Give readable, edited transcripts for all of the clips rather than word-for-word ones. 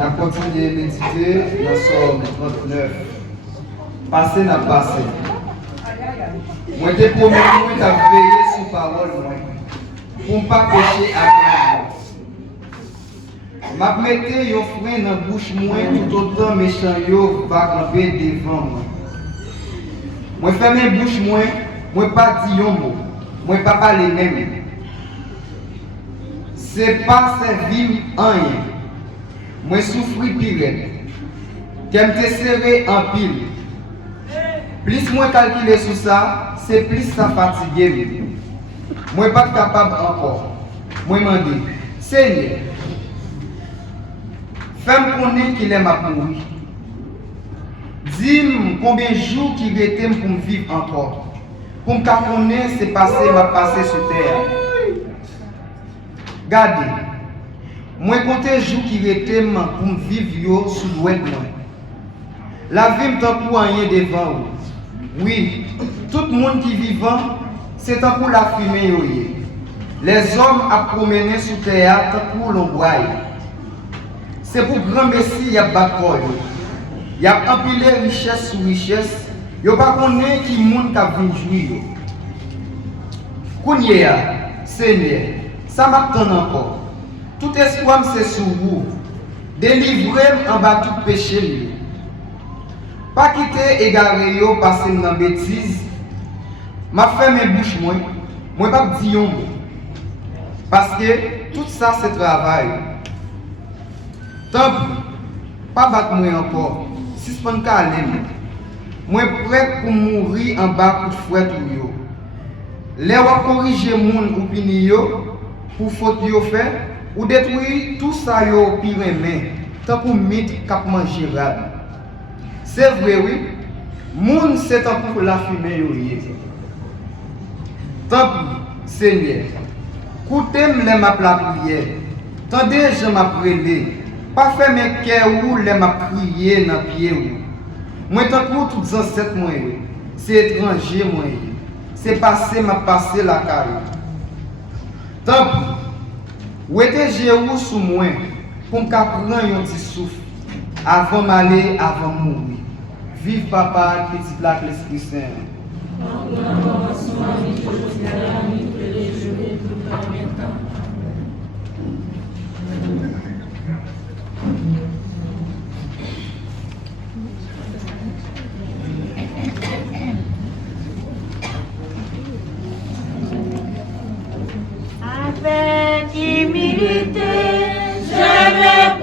On continue de méditer dans Somme 39. Passé n'a passé. Moi, te promets, moi, t'as veillé sur parole, moi, pour ne pas pécher à toi. M'a mette yon frein dans la bouche, moi, tout autant méchant, yo va camper devant moi. Moi, ferme la bouche, moi, pas dire un mot, moi, pas parler même. C'est pas servir rien. Moi souffrir pire. Qu'elle me serré en pile. Plus moi calculer sur ça, c'est plus ça fatigué. Moi pas capable encore. Moi demande, Seigneur, fais-moi connaître qu'il est ma mourir. Dis-moi combien de jours qu'il était pour me vivre encore. Pour me connaître c'est passé, m'a passé sur terre. Gardez. Moi, compte jour qui était pour me vivre sous l'ouest. La vie me tend pour rien devant vous. Oui, tout le monde qui vivant, c'est pour la fumée. Les hommes à promener sous terre pour l'ombois. C'est pour grand messie, il y a bataille. Il y a empilé richesse sur richesse. Il n'y a pas connaître qui monde qui a vu jouir. Kounia, Seigneur, ça m'attend encore. Tout espoir c'est sur vous. Délivrez-moi en bas tout péché. Pas quitter égaré yo passer dans bêtise. M'a fait mes bouches moi pas dire un mot. Parce que tout ça c'est travail. Tant pis, pas battre moi encore. Suspend calme. Moi prêt pour mourir en bas pour fouet tout yo. Les va corriger mon opinion pour faute yo fait. Ou détruire tout ça yo pire main, tant pour mythe cap manger rade. C'est vrai oui, moun c'est tant pour la fumée yo yé. Tant pis, Seigneur, coutez-moi les ma prière. Tendez je m'a prélé, pas faire mes cœurs ou les m'a prier dans pied ou. Moi tant pour tous ancêtres moi, c'est étranger moi. C'est passé m'a passé la caille. Tant pis. Où était-je sous moi pour me prendre un petit souffle avant d'aller, avant de mourir. Vive papa, petite lac l'Esprit Saint. Avec humilité, je me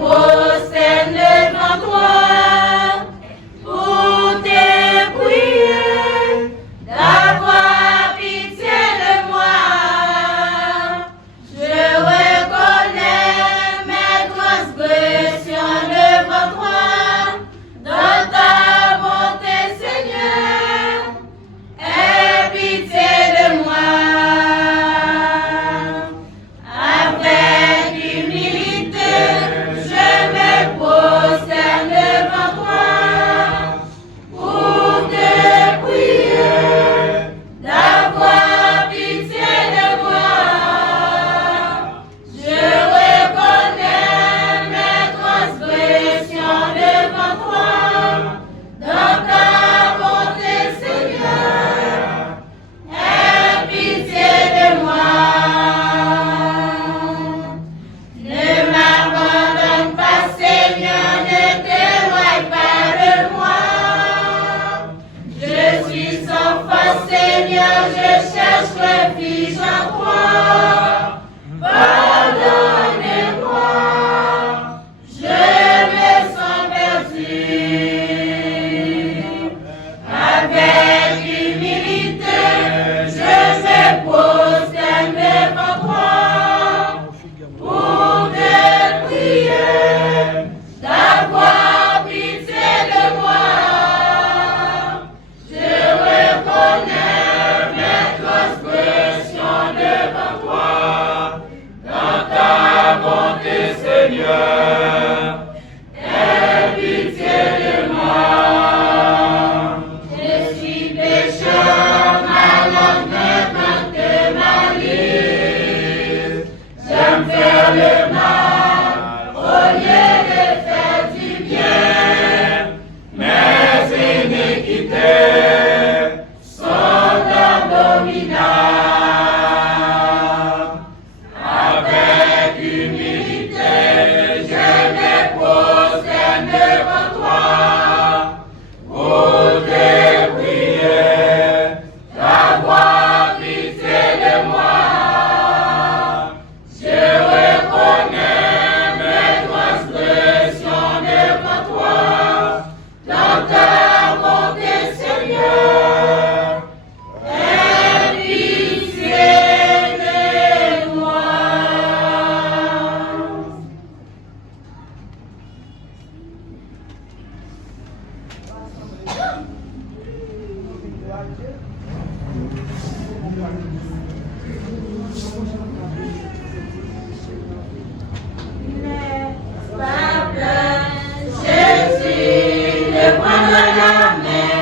Jésus, le prend dans la main,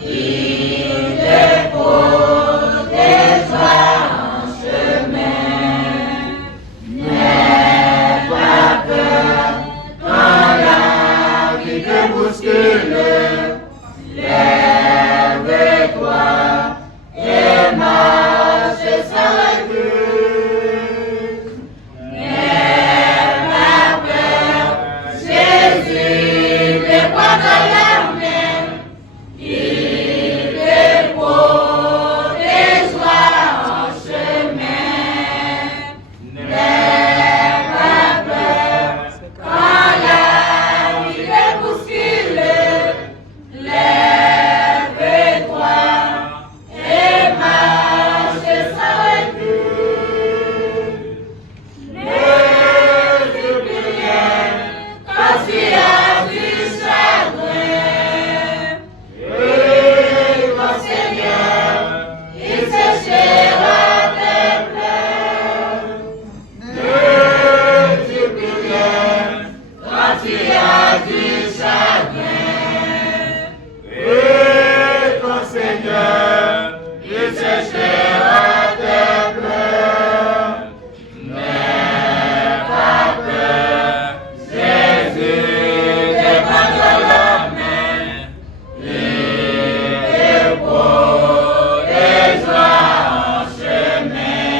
il dépose tes joies en chemin. N'aie pas peur quand la vie te bouscule, lève-toi et marche sans recul. N'aie pas peur, Jésus te prend dans la main, il dépose tes joies en chemin. N'aie pas peur quand la vie te bouscule, lève-toi et marche sans recul. Ne dis plus rien quand tu as du chagrin. Et ton Seigneur, il séchera tes pleurs. Ne dis plus rien quand tu as du chagrin. Et ton Seigneur, il séchera tes pleurs. N'aie pas peur, Jésus te prend dans la main, il dépose tes joies en chemin.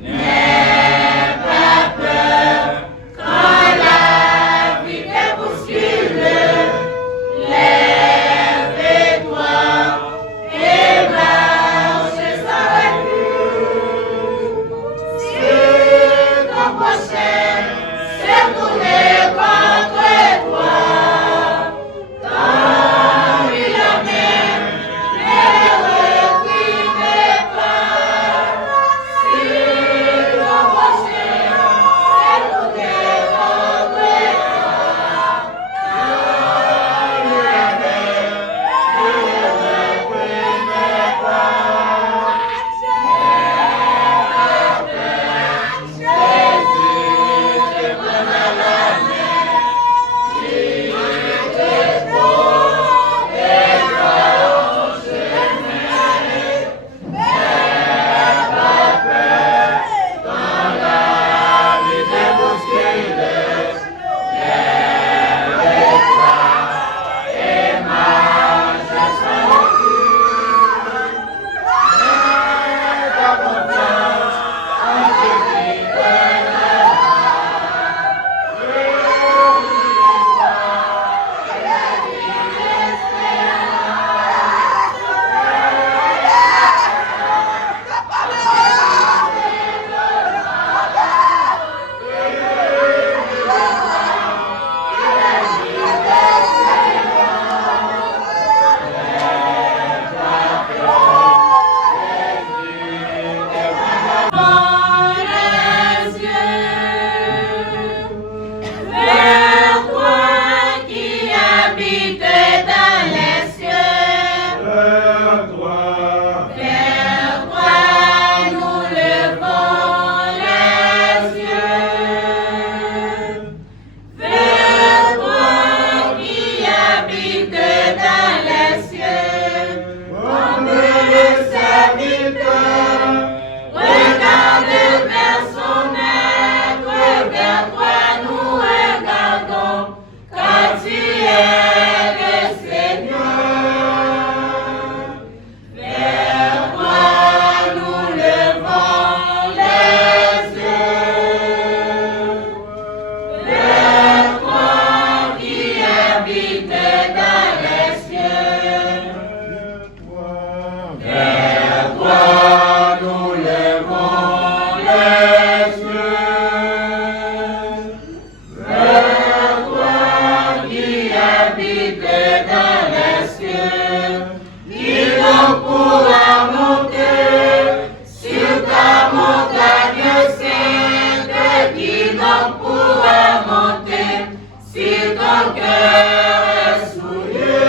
N'aie pas peur quand la vie te bouscule, lève-toi et marche sans recul. Si ton prochain s'est tourné contre toi, tends-lui la main, ne recule pas. Si ton prochain s'est tourné contre toi, tends-lui la main, ne recule pas. Jésus te prend dans la main, il dépose tes joies en chemin. N'aie pas peur quand la vie te bouscule, lève-toi et marche sans recul. Mets ta confiance en Jésus qui les yeux vers toi qui habites dans les cieux. Vers toi nous levons les yeux. Vers toi qui habites dans les cieux, comme le serviteur regarde vers son maître. Vers toi nous regardons, car tu es le Seigneur. Vers toi nous levons les yeux. Vers toi qui habites dans les cieux. Vers toi nous levons les yeux. Vers toi qui habites dans les cieux. Qui donc pourra monter sur ta montagne sainte? Qui donc pourra monter si ton cœur est souillé?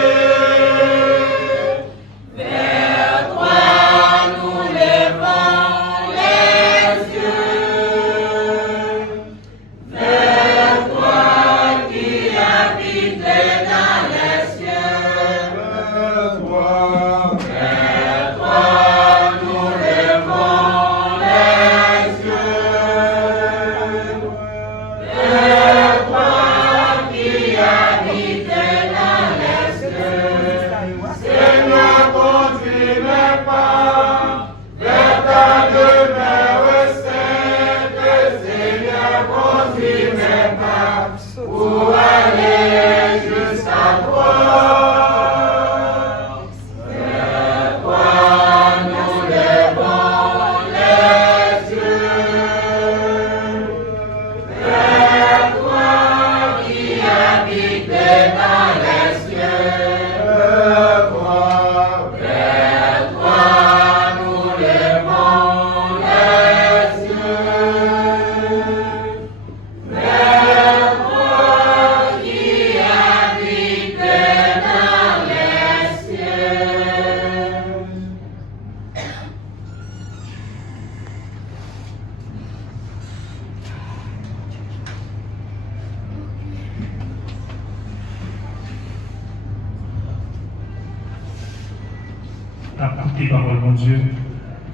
à écouter parole de Dieu,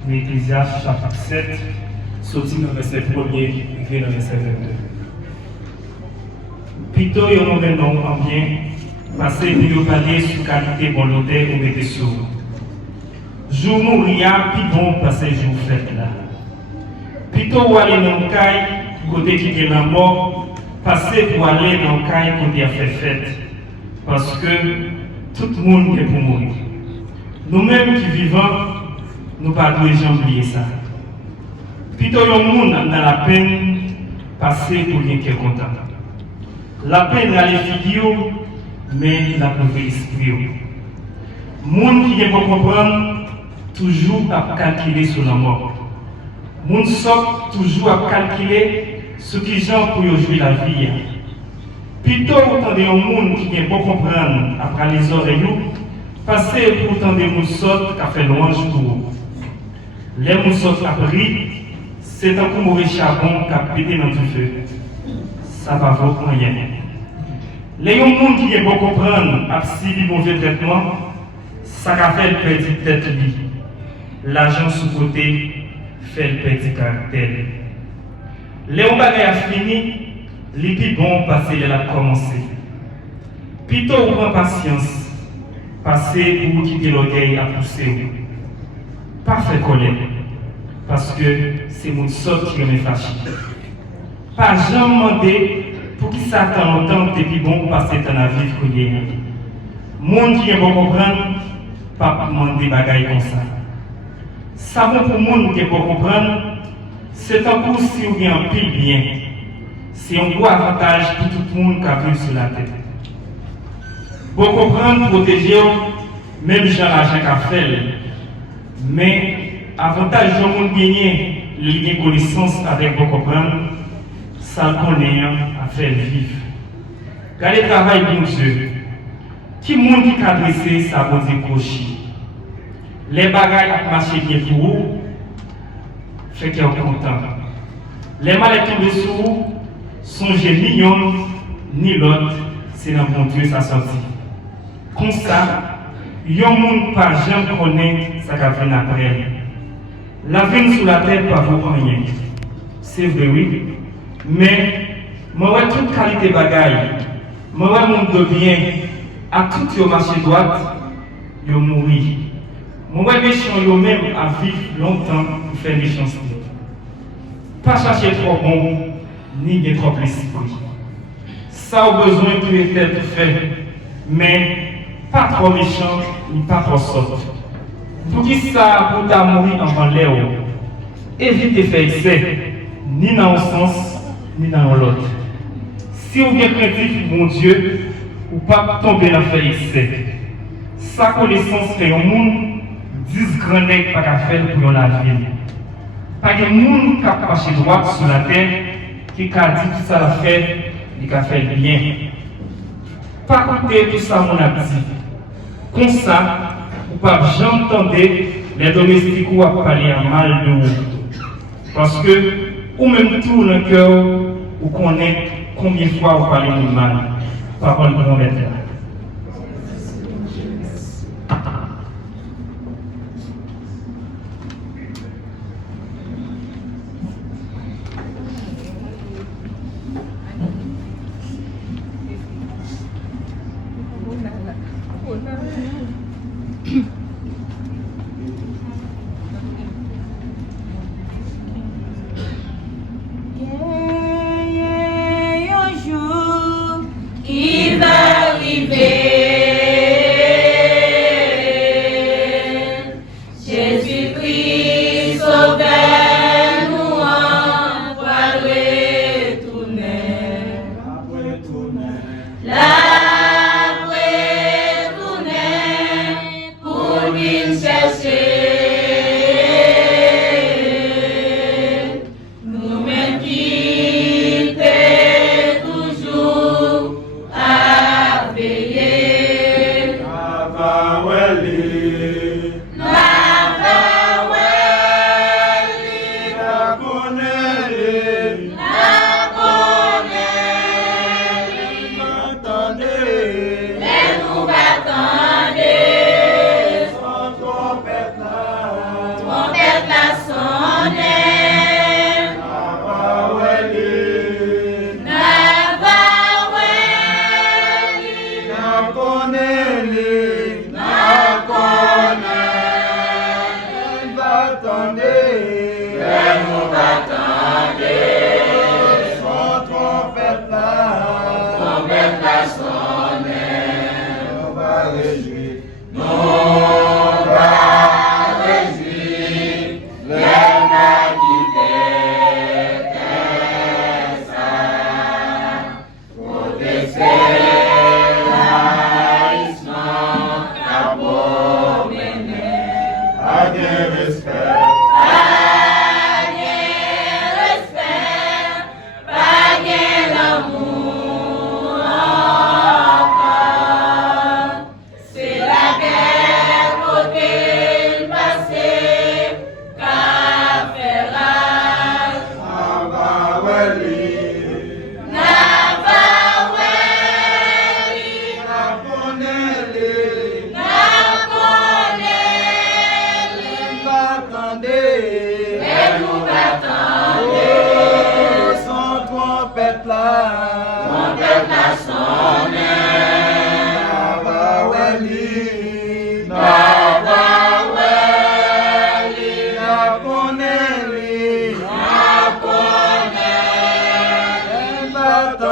dans Ecclésiaste chapitre 7, sorti dans le verset 1er et dans le verset 22. Plutôt, il y a un mauvais nom en bien, parce que vous parlez sur qualité bon l'odeur ou mettez sous. Jour mourir, puis bon, parce que jour fête là. Plutôt, vous allez dans le caille, côté qui est la mort, passez pour aller dans le caille, côté à faire fête. Parce que tout le monde est pour mourir. Nous-mêmes qui vivons, nous ne pouvons jamais oublier ça. Plutôt, le monde dans la peine, passer pour quelqu'un qui est content. La peine dans les figures, mais la pauvre esprit. Le monde qui ne peut pas comprendre, toujours à calculer sur la mort. Le monde sort toujours à calculer ce qui gens pour jouer la vie. Plutôt, autant de monde qui ne peut pas comprendre après les oreilles, passer pour autant de monde sort qui a fait louange pour eux. Les gens sortent appris, c'est un coup mauvais charbon qui a pété dans le feu. Ça va vaut rien. Les gens qui ne peuvent pas comprendre, à subir mauvais traitement, ça a fait perdre tête lui. L'argent sous côté fait perdre caractère. Les gens qui ont fini, les plus bons passer, les a commencé. Plutôt, on prend patience, passer pour quitter l'orgueil à pousser. Pas faire colère, parce que c'est mon sort qui me fâche. Pas jamais demander pour qui ça attend longtemps depuis bon pour passer dans la vie que y a. Monde qui ne peut pas comprendre, pas demander des bagailles comme ça. Ça bon pour monde qui ne peut pas comprendre, c'est un coup si on vient en pile bien. C'est un gros avantage pour tout le monde qui a vu sur la tête. Pour comprendre, protéger, même Jean l'argent qu'a fait. Mais avantage de monde gagner, les connaissances avec vous comprendre, ça connaît à faire vivre. Regardez le travail de Dieu. Qui monde qui a dressé ça va dire cochi. Les bagages à marcher bien pour vous, fait qu'ils sont contents. Les malades tombés sur vous, songez ni l'un ni l'autre, c'est dans mon Dieu ça sorti. Comme ça, yon monde pas jamais connaît ça qu'a fait après. La vie sur la terre pas vaut rien. C'est vrai oui, mais moi toute qualité bagaille, moi monde de bien à tout yo marché droite, yo mourir. Moi méchant yo même à vivre longtemps pour faire méchanceté. Pas chercher trop bon ni de trop l'esprit. Ça a besoin de être fait, mais pas trop méchant, ni pas trop sot. Pour qui ça, pour ta mourir en l'air, évitez de faire excès, ni dans un sens, ni dans l'autre. Si vous bien craintif, mon Dieu, ou pas tomber dans faire excès. Sa connaissance fait un monde, 10 grands nègres pas qu'à faire pour la vie. Pas de monde qui a marché droit sur la terre, qui a dit que ça l'a fait, il a fait bien. Pas écouter tout ça, mon ami. Comme ça, vous ne pouvez jamais entendre les domestiques ou parler en mal de vous. Parce que, ou même tout le cœur, vous connaissez combien de fois vous parlez de mal. Parole de mon maître. Il va arriver.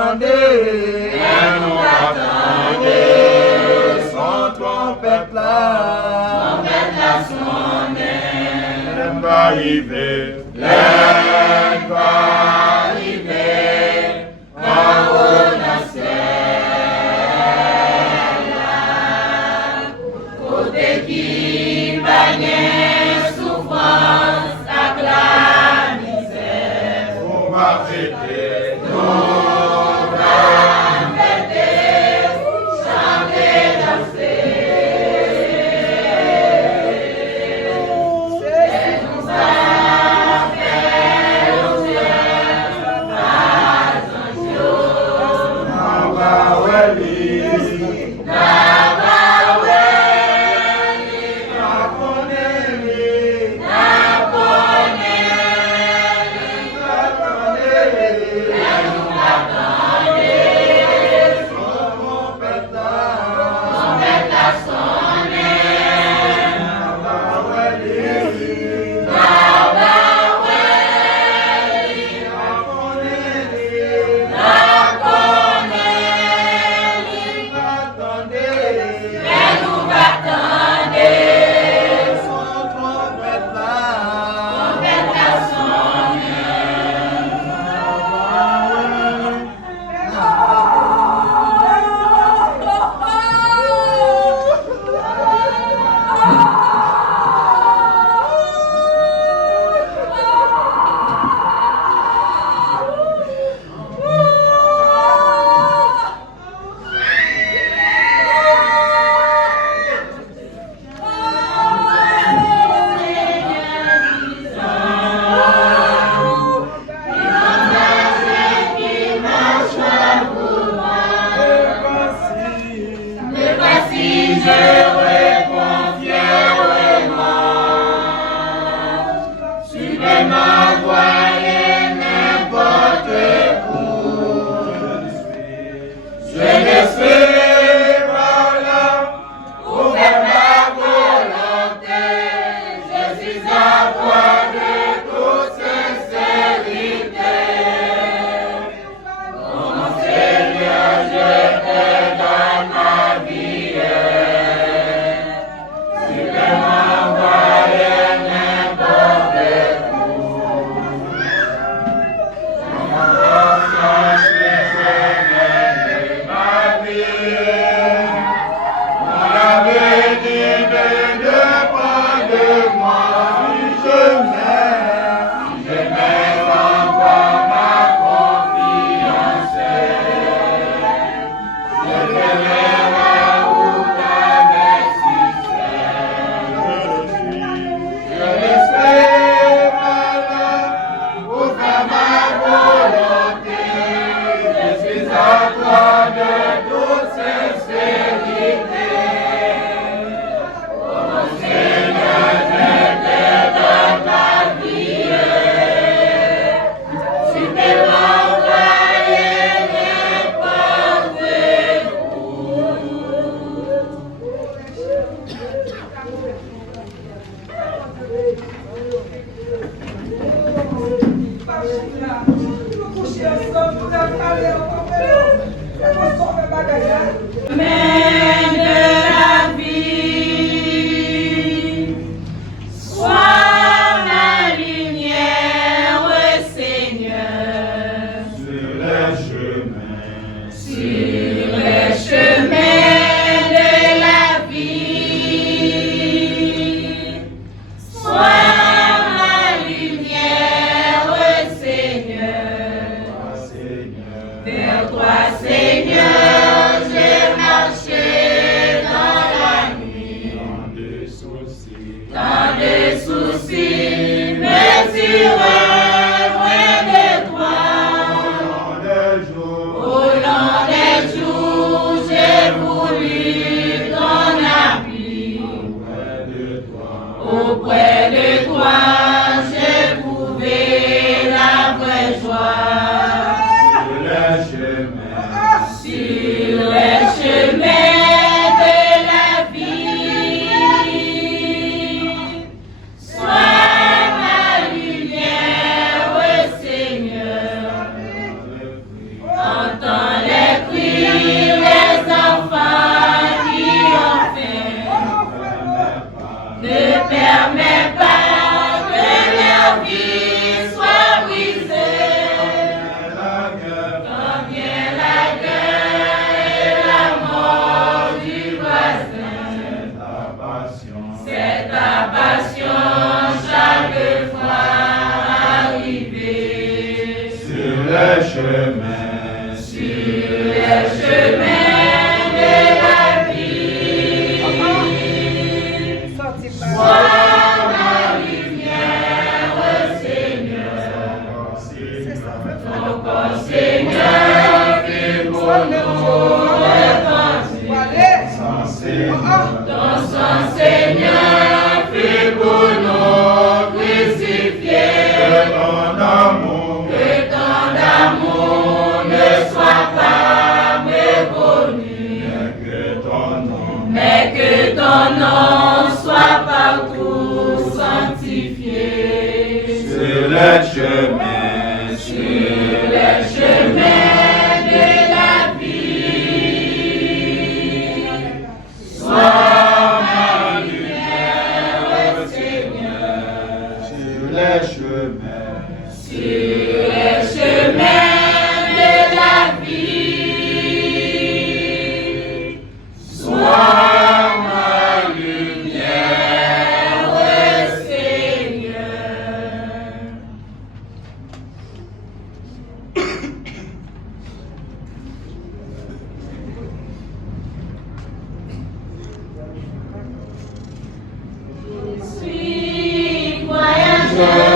attendez, nous attendez, son trompette là, l'homme va arriver, l'homme va arriver, en haut dans le ciel, côté qui bagne souffrance avec la misère, on va fêter, chanter, danser. Au long des chemins, sur les chemins de la vie. Sois ma lumière, Seigneur. Ton corps, Seigneur, fait pour nous repentir. Ton sang, Seigneur, fait pour nous crucifier. Que ton amour ne soit pas méconnu, mais que ton nom soit partout sanctifié. Sur les chemins de la vie, sois ma lumière, Seigneur. Sur les chemins de la vie, sois ma lumière, Seigneur. Je suis voyageur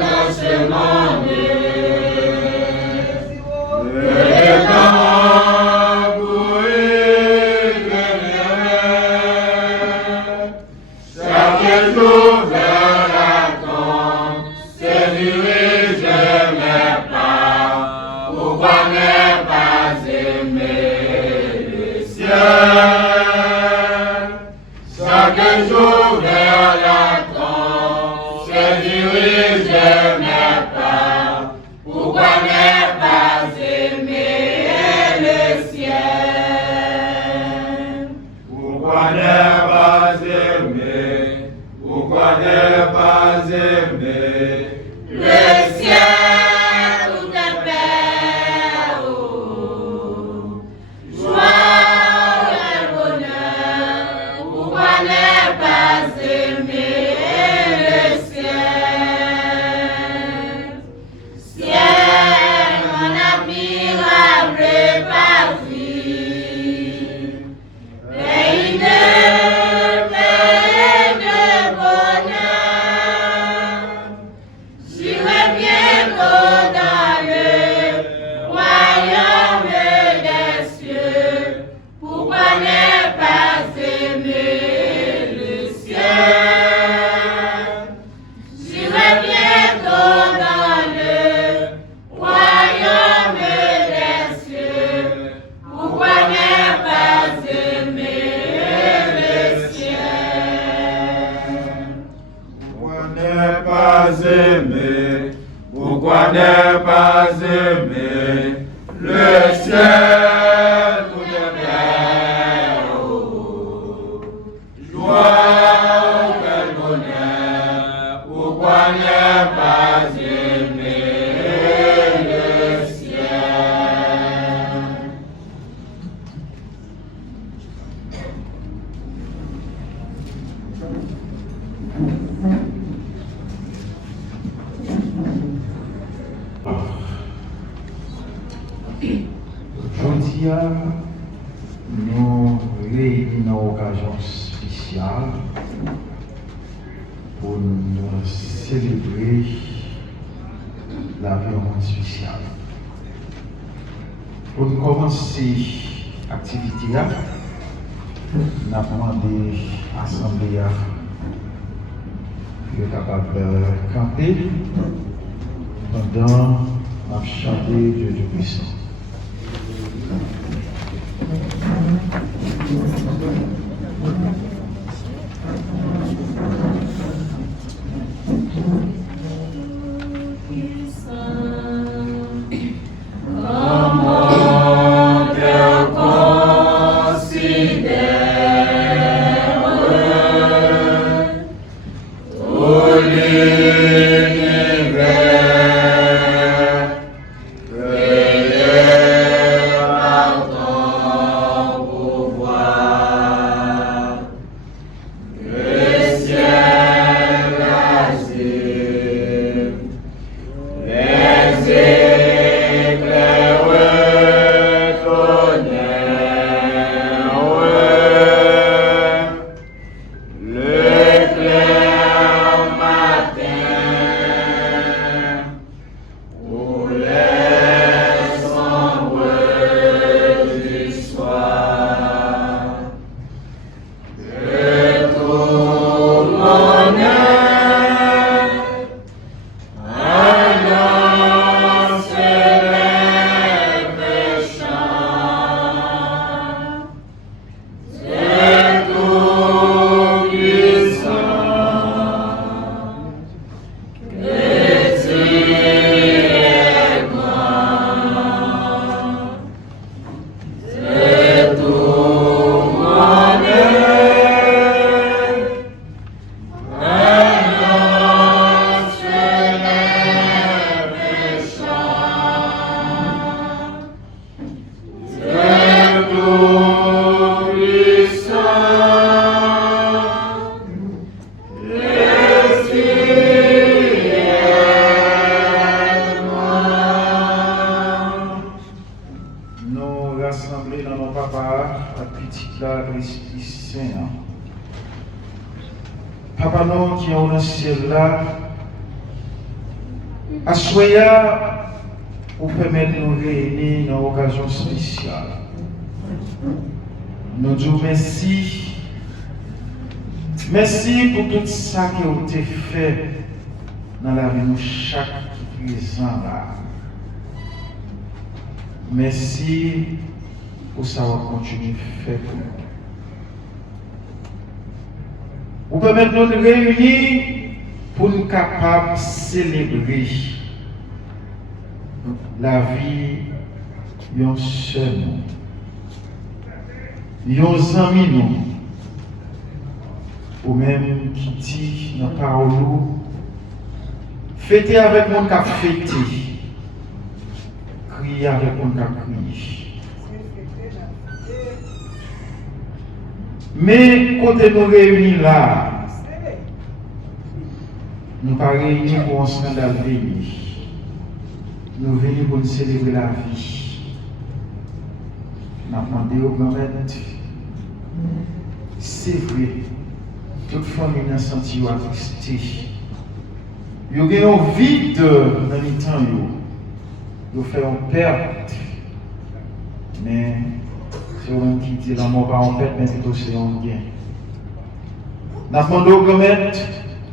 dans ce monde. Le temps pour revenir. Chaque jour vers la tombe, c'est dirige mes pas. Pourquoi ne pas aimer le ciel? Chaque jour vers la tombe, c'est dirige mes pas. Pourquoi ne pas aimer le ciel? Pourquoi ne pas aimer? Pourquoi ne pas aimer le ciel tout est paix, oh. Joie et bonheur. Pourquoi ne pas aimer le ciel? Ciel, mon admirable patrie, pays de paix et de bonheur. J'irai bientôt dans le royaume des cieux. Pourquoi ne pas aimer le ciel? J'irai bientôt dans le royaume des cieux. Pourquoi ne pas aimer le ciel? Pourquoi ne pas aimer? Pourquoi ne pas aimer le ciel tout est paix, oh. Joie et bonheur. Pourquoi ne pas aimer le ciel? Aujourd'hui, nous réunissons une occasion spéciale pour nous célébrer la vie spéciale. Pour nous commencer l'activité, nous avons demandé à l'Assemblée de capable de camper pendant la chanter Dieu de puissant. L'univers, rassemblés dans nos papas, la petite là, l'Esprit Saint. Papa, nous qui sommes dans le ciel là, à soya pour permettre de nous réunir dans une occasion spéciale. Nous disons merci. Merci pour tout ça qui a été fait dans la vie de chaque présent là. Merci pour ça qu'on continue de faire pour nous. Vous permettez de nous réunir pour nous capables de célébrer la vie d'un seul d'un ami nous, ou même qui dit dans la parole, fêter avec mon cap fêter, crier avec mon cap crier. Mais quand nous réunis là, nous ne pas réunis pour un scandale béni. Nous venons pour célébrer la vie. Nous avons demandé au grand-mère, c'est vrai, toute famille n'a senti attristé. Il y a un vide dans les temps, il y a fait une perte. Mais c'est un qui dit la mort pas en perte, mais plutôt c'est un gain. Nous avons demandé au grand-mère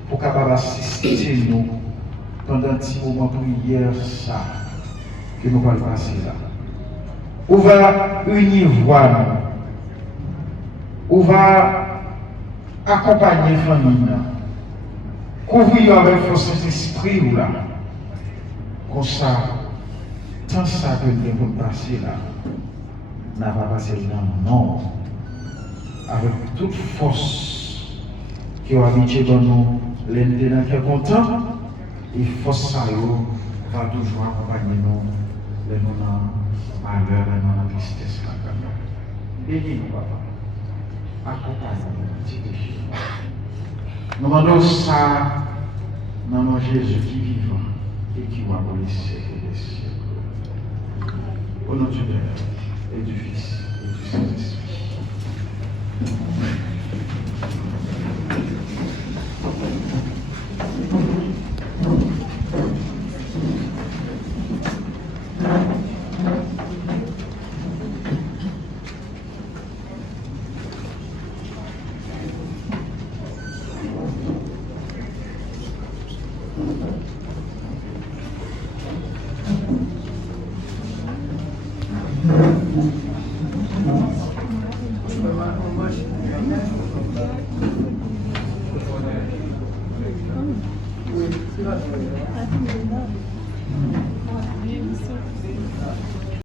pour capable assister nous pendant un petit moment de prière ça que nous allons passer là. On va unir voix, on va accompagner la famille, couvrir avec force d'esprit là, comme ça, tant ça que nous devons passer là, n'a pas passé là, non, avec toute force qui a habitué dans nous, l'un qui est content, et force ça va toujours accompagner nous, les moments malheur, les moments de tristesse. Bénis-nous, papa. Accompagne-nous, petit péché. Nous demandons ça dans mon Jésus qui est vivant et qui va pour les siècles des siècles. Au nom du Père et du Fils et du Saint-Esprit.